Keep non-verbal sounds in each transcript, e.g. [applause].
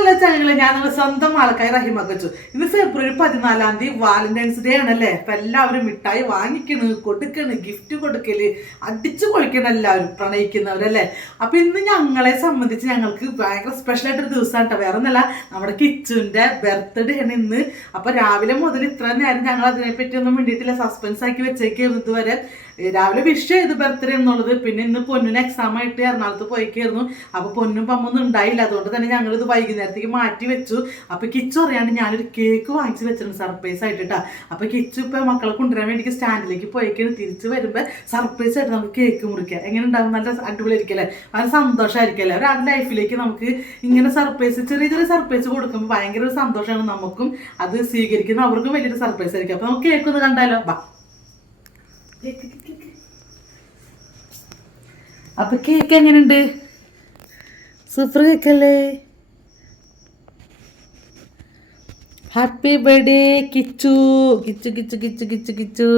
Hello ചങ്ങളെ ഞാൻ നിങ്ങളുടെ സ്വന്തം ആൾക്കാർ റഹിമ വെച്ചു ഇന്ന് ഫെബ്രുവരി പതിനാലാം തീയതി വാലന്റൈൻസ് ഡേ ആണല്ലേ? അപ്പൊ എല്ലാവരും മിഠായി വാങ്ങിക്കണ് കൊടുക്കണ് ഗിഫ്റ്റ് കൊടുക്കൽ അടിച്ചു കൊഴിക്കണ എല്ലാവരും പ്രണയിക്കുന്നവരല്ലേ? അപ്പൊ ഇന്ന് ഞങ്ങളെ സംബന്ധിച്ച് ഞങ്ങൾക്ക് ഭയങ്കര സ്പെഷ്യൽ ആയിട്ടൊരു ദിവസമാണ് കേട്ടോ വേറെ ഒന്നല്ല നമ്മുടെ കിച്ചുവിന്റെ ബർത്ത്ഡേ ആണ് ഇന്ന്. അപ്പൊ രാവിലെ മുതൽ ഇത്ര നേരം ഞങ്ങൾ അതിനെപ്പറ്റി ഒന്നും വേണ്ടിയിട്ടില്ല സസ്പെൻസ് ആക്കി വെച്ചേക്കായിരുന്നു ഇതുവരെ. രാവിലെ വിഷ് ചെയ്ത് ബർത്ത്ഡേ എന്നുള്ളത്. പിന്നെ ഇന്ന് പൊന്നിന് എക്സാം ആയിട്ട് എറണാകുളത്ത് പോയിക്കായിരുന്നു. അപ്പൊ പൊന്നും പമ്മൊന്നും ഉണ്ടായില്ല. അതുകൊണ്ട് തന്നെ ഞങ്ങൾ ഇത് വൈകുന്നേരത്തേക്ക് മാറ്റി വെച്ചു. അപ്പൊ കിച്ചു അറിയാണ്ട് ഞാനൊരു കേക്ക് വാങ്ങിച്ച് വെച്ചിട്ടുണ്ട് സർപ്രൈസ് ആയിട്ട് കേട്ടോ അപ്പൊ കിച്ചു ഇപ്പൊ മക്കളെ കൊണ്ടുവരാൻ വേണ്ടി സ്റ്റാൻഡിലേക്ക് പോയിക്കാണ്. തിരിച്ച് വരുമ്പോ സർപ്രൈസ് ആയിട്ട് നമുക്ക് കേക്ക് മുറിക്കാം. എങ്ങനെ ഉണ്ടാവും? നല്ല അടിപൊളിയായിരിക്കല്ലേ വളരെ സന്തോഷമായിരിക്കല്ലേ ഒരാളുടെ ലൈഫിലേക്ക് നമുക്ക് ഇങ്ങനെ സർപ്രൈസ് ചെറിയ ചെറിയ സർപ്രൈസ് കൊടുക്കുമ്പോൾ ഭയങ്കര ഒരു സന്തോഷമാണ് നമുക്കും. അത് സ്വീകരിക്കുന്ന അവർക്കും വലിയൊരു സർപ്രൈസ് ആയിരിക്കും. അപ്പൊ നമുക്ക് കേക്ക് ഒന്ന് കണ്ടാലോ? ബാ. അപ്പൊ കേക്ക് എങ്ങനെയുണ്ട് സൂപ്പർ കേക്കല്ലേ ഹാപ്പി ബർത്ത്ഡേ കിച്ചു കിച്ചു കിച്ചു കിച്ചു കിച്ചു കിച്ചു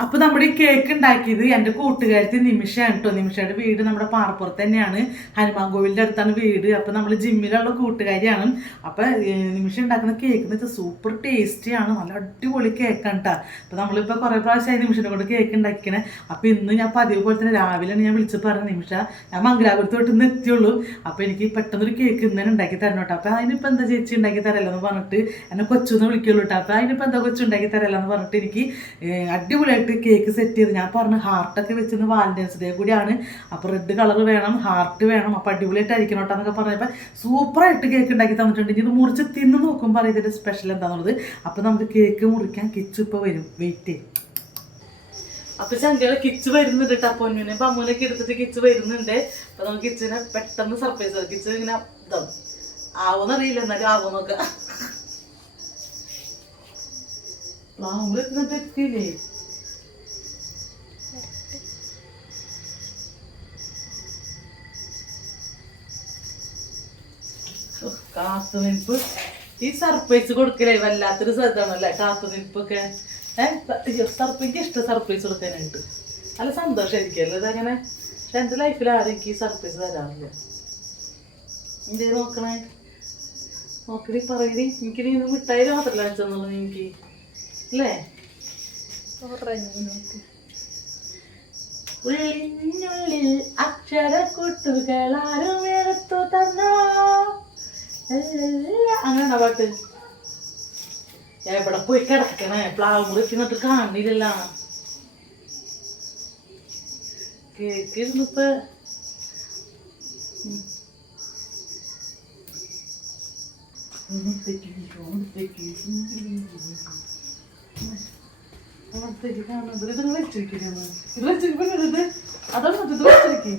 അപ്പൊ നമ്മുടെ ഈ കേക്ക് ഉണ്ടാക്കിയത് എന്റെ കൂട്ടുകാരത്തി നിമിഷമാണ് കേട്ടോ നിമിഷയുടെ വീട് നമ്മുടെ പാറപ്പുറത്ത് തന്നെയാണ്. ഹനുമാൻ കോവിലിന്റെ അടുത്താണ് വീട്. അപ്പൊ നമ്മൾ ജിമ്മിലുള്ള കൂട്ടുകാരിയാണ്. അപ്പൊ നിമിഷ ഉണ്ടാക്കുന്ന കേക്ക് എന്ന് വെച്ചാൽ സൂപ്പർ ടേസ്റ്റിയാണ് നല്ല അടിപൊളി കേക്കാണ് കേട്ടോ അപ്പൊ നമ്മളിപ്പോ കുറെ പ്രാവശ്യമായി നിമിഷനെ കൊണ്ട് കേക്ക് ഉണ്ടാക്കിക്കണേ. അപ്പൊ ഇന്ന് ഞാൻ പതിവ് പോലെ തന്നെ രാവിലെയാണ് ഞാൻ വിളിച്ച് പറഞ്ഞ നിമിഷ ഞാൻ മംഗലാപുരത്ത് തൊട്ട് ഇന്ന് എത്തിയുള്ളൂ. അപ്പൊ എനിക്ക് പെട്ടെന്നൊരു കേക്ക് ഇന്നലെ ഉണ്ടാക്കി തരണം കേട്ടോ അപ്പൊ അതിനിപ്പോ എന്താ ചേച്ചി ഉണ്ടാക്കി തരല്ലോ എന്ന് പറഞ്ഞിട്ട് എന്നെ കൊച്ചു വിളിക്കുള്ളൂ കേട്ടോ അപ്പൊ അതിനിപ്പോ എന്താ കൊച്ചു ഉണ്ടാക്കി തരല്ലോ എന്ന് പറഞ്ഞിട്ട് എനിക്ക് ഏ, അടിപൊളിയായിട്ട് കേക്ക് സെറ്റ് ചെയ്ത്. ഞാൻ പറഞ്ഞു ഹാർട്ടൊക്കെ വെച്ചിരുന്നു വാലന്റൈൻസ് ഡേ കൂടിയാണ്. അപ്പോൾ റെഡ് കളർ വേണം ഹാർട്ട് വേണം. അപ്പോൾ അടിപൊളിയായിട്ട് അരിക്കണം കേട്ടോ എന്നൊക്കെ പറഞ്ഞപ്പോൾ സൂപ്പറായിട്ട് കേക്ക് ഉണ്ടാക്കി തന്നിട്ടുണ്ട്. ഇനി ഇത് മുറിച്ച് തിന്ന് നോക്കുമ്പോൾ ഇതിന്റെ സ്പെഷ്യൽ എന്താണെന്നുള്ളത് അപ്പോൾ നമുക്ക് കേക്ക് മുറിക്കാൻ കിച്ചു ഇപ്പോൾ വരും. വെയിറ്റ് ചെയ്യും അപ്പൊ ചങ്കകളെ കിച്ച് വരുന്നുണ്ട് കേട്ടോ പൊന്നിനെ പമ്മൂനൊക്കെ എടുത്തിട്ട് കിച്ച് വരുന്നുണ്ട്. അപ്പൊ നമുക്ക് കിച്ചിനെ പെട്ടെന്ന് സർപ്രൈസ് കിച്ച് ഇങ്ങനെ ഇതാവും. ആവോന്നറിയില്ല എന്നാലും ആവോ നോക്കാം. എത്തിയില്ലേ കാത്തുനിൽപ്പ്. ഈ സർപ്രൈസ് കൊടുക്കലേ വല്ലാത്തൊരു ശ്രദ്ധമാണല്ലേ കാത്തുനിൽപ്പൊക്കെ. ഏഹ് സർപ്രൈസ് ഇഷ്ടം സർപ്രൈസ് കൊടുക്കാനായിട്ട് നല്ല സന്തോഷമായിരിക്കുമല്ലോ ഇതങ്ങനെ. പക്ഷെ എന്റെ ലൈഫിൽ ആരും എനിക്ക് ഈ സർപ്രൈസ് തരാറില്ല എന്തേ നോക്കണേ? നോക്കണി പറയണി എനിക്ക് നീ മിഠായി മാത്രമല്ല വെച്ചെന്നുള്ളൂ എനിക്ക്. അല്ലേ? ഉള്ളിനുള്ളിൽ അക്ഷര കൂട്ടുകളാരും എടുത്തു തന്നോ? അങ്ങനെ പാട്ട് എവിടെ പോയി കിടക്കണേ പ്ലാവ് മുറിക്കുന്നിട്ട് കാണില്ല കേക്ക് ഇരുന്നിപ്പോ ഉം. ഓണത്തേക്ക് ഓണത്തേക്ക് ഓണത്തേക്ക് കാണുന്നത് ഇത് വെച്ചിരിക്കുന്നു ഇത് വെച്ചിരിക്കുന്നത് അതാണ് ഇത് വെച്ചിരിക്കും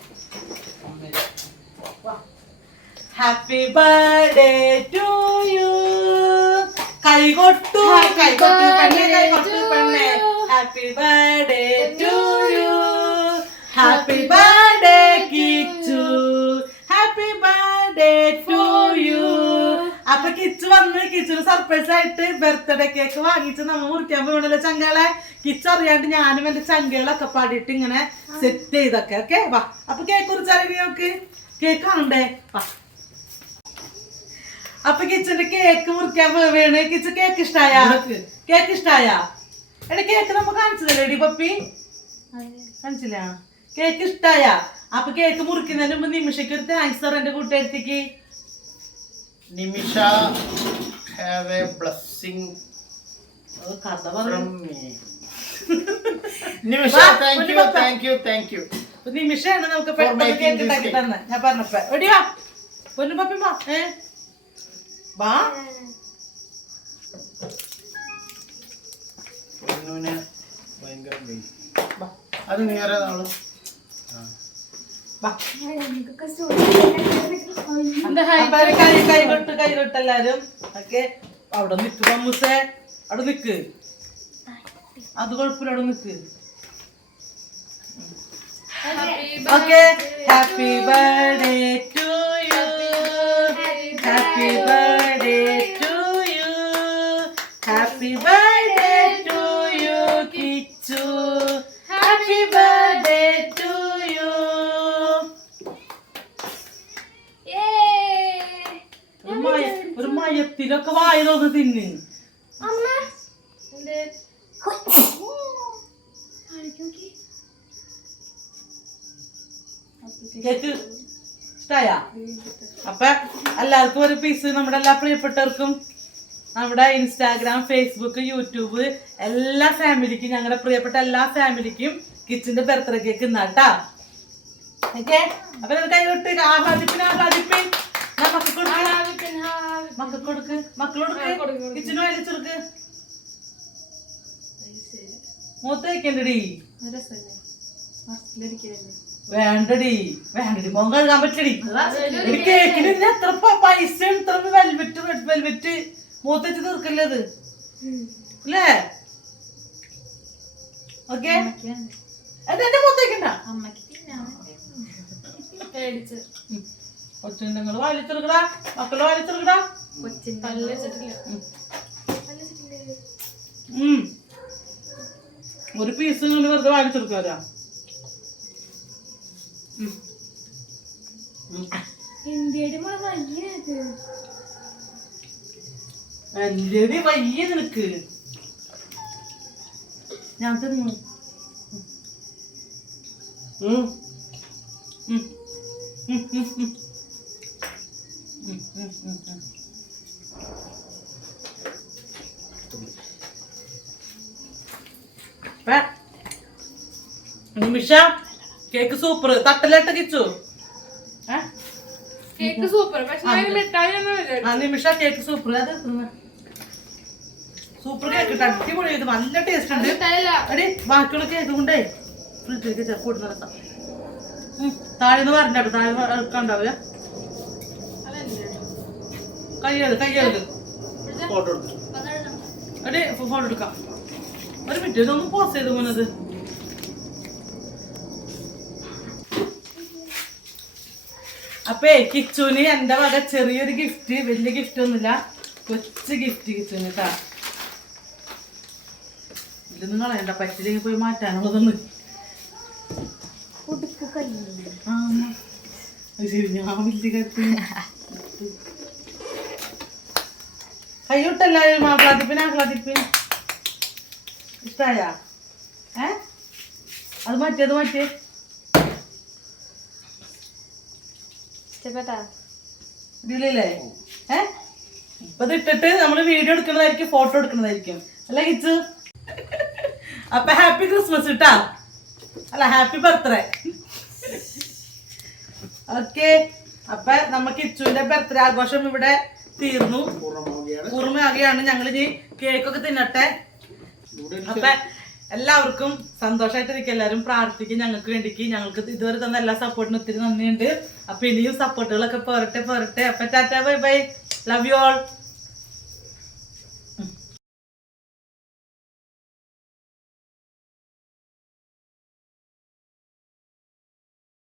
ഹാപ്പി ബർത്ത്ഡേ ടു യു കൈകൊട്ടു കൈകൊട്ടു പെണ്ണെ കൈകൊട്ടു പെണ്ണെ. Happy birthday to you happy birthday Kichu happy birthday to you അപ്പൊ കിച്ചു വന്ന്. കിച്ചുന് സർപ്രൈസ് ആയിട്ട് ബർത്ത്ഡേ കേക്ക് വാങ്ങിച്ച് നമ്മ മുറിക്കാൻ പോകണല്ലോ ചങ്കളെ. കിച്ചു അറിയാണ്ട് ഞാനും എന്റെ ചങ്കളൊക്കെ പാടിയിട്ട് ഇങ്ങനെ സെറ്റ് ചെയ്തൊക്കെ. ഓക്കെ വാ. അപ്പൊ കേക്ക് കുറിച്ചാലും നമുക്ക്? കേക്ക് കാണണ്ടേ? വാ. അപ്പൊ കിച്ചന്റെ കേക്ക് മുറിക്കാൻ പോവുകയാണ് കിച്ചൻ കേക്ക് ഇഷ്ടായ? കേക്ക് ഇഷ്ടായ? എടാ കേക്ക് നമ്മ കാണിച്ചതല്ലേ പപ്പി? കാണിച്ചില്ല? കേക്ക് ഇഷ്ടായ? അപ്പൊ കേക്ക് മുറിക്കുന്നതിന് മുമ്പ് നിമിഷയ്ക്ക് ഒരു താങ്ക്സ് സാർ എന്റെ കൂട്ടുകാരത്തേക്ക്. നിമിഷ ഹാവ് എ blessing കഥ പറഞ്ഞു [laughs] Nimisha thank you thank you thank you. നിമിഷമാണ് നമുക്ക് പെട്ടെന്ന് കേക്ക് ഉണ്ടാക്കി. തന്നെ ഞാൻ പറഞ്ഞപ്പോ എടിയാ പൊന്നു പപ്പി വാ ഏ? വാ. പൊന്നൂന് ഭയങ്കര വെയിൽ അത് നേരെ നാൾ? അപ്പൊ ഒരു കൈ കൈ കൊട്ട് കൈ കൊട്ട് എല്ലാരും. ഓക്കെ. അവിടെ നിക്ക് മമ്മൂസേ അവിടെ നിക്ക്. അത് കുഴപ്പമില്ല അവിടെ നിക്ക്. Okay. Happy birthday to you happy birthday to you happy birthday to you Kichu happy birthday to you ഒരു മയ ഒരു മയത്തിലൊക്കെ വായതൊന്ന് തിന്ന് കേക്ക് ഇഷ്ടായ. അപ്പൊ എല്ലാവർക്കും ഒരു പീസ് നമ്മുടെ എല്ലാ പ്രിയപ്പെട്ടവർക്കും നമ്മുടെ ഇൻസ്റ്റാഗ്രാം ഫേസ്ബുക്ക് യൂട്യൂബ് എല്ലാ ഫാമിലിക്കും ഞങ്ങളുടെ പ്രിയപ്പെട്ട എല്ലാ ഫാമിലിക്കും കിച്ചന്റെ ബർത്ത്ഡേ കേക്ക് ഇന്നാട്ടാ ഓക്കെ അപ്പൊ നമുക്ക് കൈവിട്ട് ആഹ്ലാദിപ്പിന് ആഹ്ലാദിപ്പിൻ മക്കൾ കൊടുക്ക്. മക്കൾ കൊടുക്ക്. മക്കളോട് കിച്ചന് വലിച്ചെടുക്ക് മൂത്ത വയ്ക്കണ്ടടി വേണ്ടടി. വേണ്ടടി. മോൻ കഴുകാൻ പറ്റടി. ഒരു കേക്കിന് എത്ര പൈസ എടുത്തു വെൽവെറ്റ് റെഡ് വെൽവെറ്റ് മൂത്തച്ച് തീർക്കല്ലേ അത്? അല്ലേ? ഓക്കെ. എന്റെ മൂത്തേക്കണ്ട കൊച്ചുങ്ങൾ വലിച്ചെടുക്കടാ മക്കൾ വലിച്ചെടുക്കടാ. ഒരു പീസ് നിങ്ങൾ വെറുതെ വലിച്ചെടുക്കാരാ നിനക്ക് ഞാൻ തിന്നു. നിമിഷ കേക്ക് സൂപ്പർ തട്ടലട്ട കിച്ചു? കേക്ക് സൂപ്പർ പക്ഷെ നിമിഷ കേക്ക് സൂപ്പർ അത് സൂപ്പർ കേക്ക് ഇട്ട് അടിപൊളി ഇത് നല്ല ടേസ്റ്റ് ഉണ്ട്. അടി ബാക്കിയുള്ള കേക്ക് കൊണ്ടേ ഫ്രിഡ്ജിലേക്ക് ചെറുപ്പം നടത്താം. താഴെന്ന് പറഞ്ഞാട്ടോ താഴെ കണ്ടാവില്ല അതല്ലേ? കയ്യത് കയ്യത് ഫോട്ടോ എടുത്തു അടി ഫോട്ടോ എടുക്കാം. ഒരു മിനിറ്റ് ഇതൊന്ന് പോസ് ചെയ്ത് പോന്നത് അപ്പേ കിച്ചുന് എന്റെ വക? ചെറിയൊരു ഗിഫ്റ്റ് വലിയ ഗിഫ്റ്റ് ഒന്നുമില്ല. കൊച്ചു ഗിഫ്റ്റ് കിച്ചുന് കേട്ടാ ഇതൊന്നും കളയണ്ട. പറ്റില്ലെങ്കിൽ പോയി മാറ്റാനുള്ളതൊന്ന്. ശരി ആഹ്ലാദിപ്പിന് ആഹ്ലാദിപ്പിന്. ഇഷ്ടായ? ഏ? അത് മാറ്റി അത് മാറ്റി ഏ? ഇപ്പൊ ഇട്ടിട്ട് നമ്മൾ വീഡിയോ എടുക്കുന്നതായിരിക്കും ഫോട്ടോ എടുക്കുന്നതായിരിക്കും. അല്ല കിച്ചു? അപ്പൊ ഹാപ്പി ക്രിസ്മസ് ഇട്ടാ അല്ല ഹാപ്പി ബർത്ത്ഡേ ഓക്കെ അപ്പൊ നമുക്ക് കിച്ചുവിന്റെ ബർത്ത്ഡേ ആഘോഷം ഇവിടെ തീർന്നു. പൂർണമാകുകയാണ് ഞങ്ങൾ ഇനി കേക്കൊക്കെ തിന്നട്ടെ. അപ്പൊ എല്ലാവർക്കും സന്തോഷമായിട്ടിരിക്കും എല്ലാവരും പ്രാർത്ഥിക്കും. ഞങ്ങൾക്ക് വേണ്ടിക്ക് ഞങ്ങൾക്ക് ഇതുവരെ തന്ന എല്ലാ സപ്പോർട്ടിനും ഒത്തിരി നന്ദിയുണ്ട്. അപ്പൊ ഇനിയും സപ്പോർട്ടുകളൊക്കെ പോരട്ടെ പോരട്ടെ. അപ്പൊ tata bye bye. Love you all